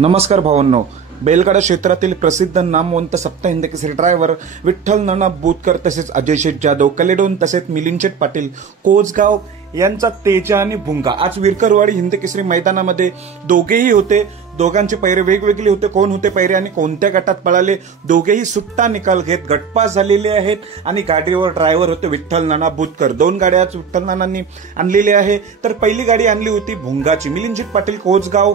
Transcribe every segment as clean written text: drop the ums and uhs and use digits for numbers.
नमस्कार भावांनो, बैलगाडा क्षेत्रातील प्रसिद्ध नामवंत सप्ताह केसरी ड्रायव्हर विठ्ठल नाना बुतकर तसेच अजय शेठ जाधव कलेडोन तसेच मिलिंद शेठ पाटील कोसगाव यांचा तेजा आणि भुंगा आज विरकरवाडी हिंद केसरी मैदानामध्ये दोघेही होते। दोघांचे पैरे वेगवेगळे होते, कोण होते पैरे आणि कोणत्या गटात पळाले दोघेही सुट्टा निकाल घेत गटपास झालेले आहेत आणि गाडीवर ड्रायव्हर होते विठ्ठल नाना बुतकर। दोन गाड्या आज विठ्ठल नानांनी आणलेल्या आहे। तर पहिली गाडी आणली होती भुंगाची, मिलिंद शेठ पाटील कोसगाव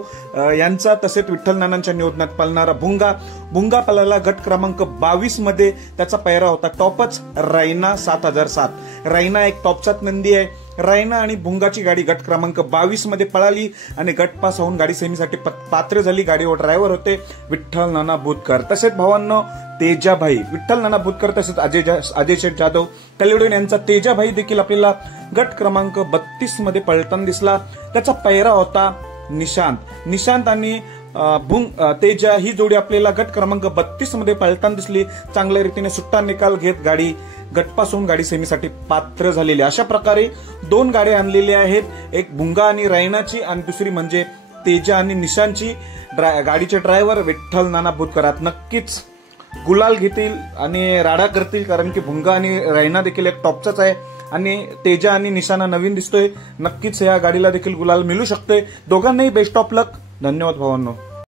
यांचा तसेच विठ्ठल नानांच्या नियोजनात पळणारा भुंगा पळाला गट क्रमांक 22 मध्ये। त्याचा पैरा होता टॉपच रायना 7007। रायना एक टॉपचाच नंदी आहे। रायना आणि भुंगाची गाडी गट क्रमांक 22 मध्ये पळाली आणि गट पास होऊन गाडी सेमीसाठी पात्र झाली। गाडीवर ड्रायव्हर होते विठ्ठल नाना बुतकर तसेच भावांनो तेजाभाई विठ्ठल नाना बुतकर तसेच अजय शेठ जाधव कलेडोन यांचा तेजाभाई देखील आपल्याला गट क्रमांक 32 मध्ये पळताना दिसला। त्याचा पैरा होता निशांत आणि तेजा ही जोडी आपल्याला गट क्रमांक 32 मध्ये पळताना दिसली। चांगल्या रीतीने सुट्टा निकाल घेत गाडी गटपासून गाडी सेमीसाठी पात्र झालेली। अशा प्रकारे दोन गाड्या आणलेल्या आहेत, एक भुंगा आणि रायनाची आणि दुसरी म्हणजे तेजा आणि निशांची। गाडीचे ड्रायव्हर विठ्ठल नाना बुतकर नक्कीच गुलाल घेतील आणि राडा करतील, कारण की भुंगा आणि रायना देखील एक टॉपचाच आहे आणि तेजा आणि निशाना नवीन दिसतोय। नक्कीच या गाडीला देखील गुलाल मिळू शकतोय। दोघांनाही बेस्ट ऑफ लक। धन्यवाद भावांनो।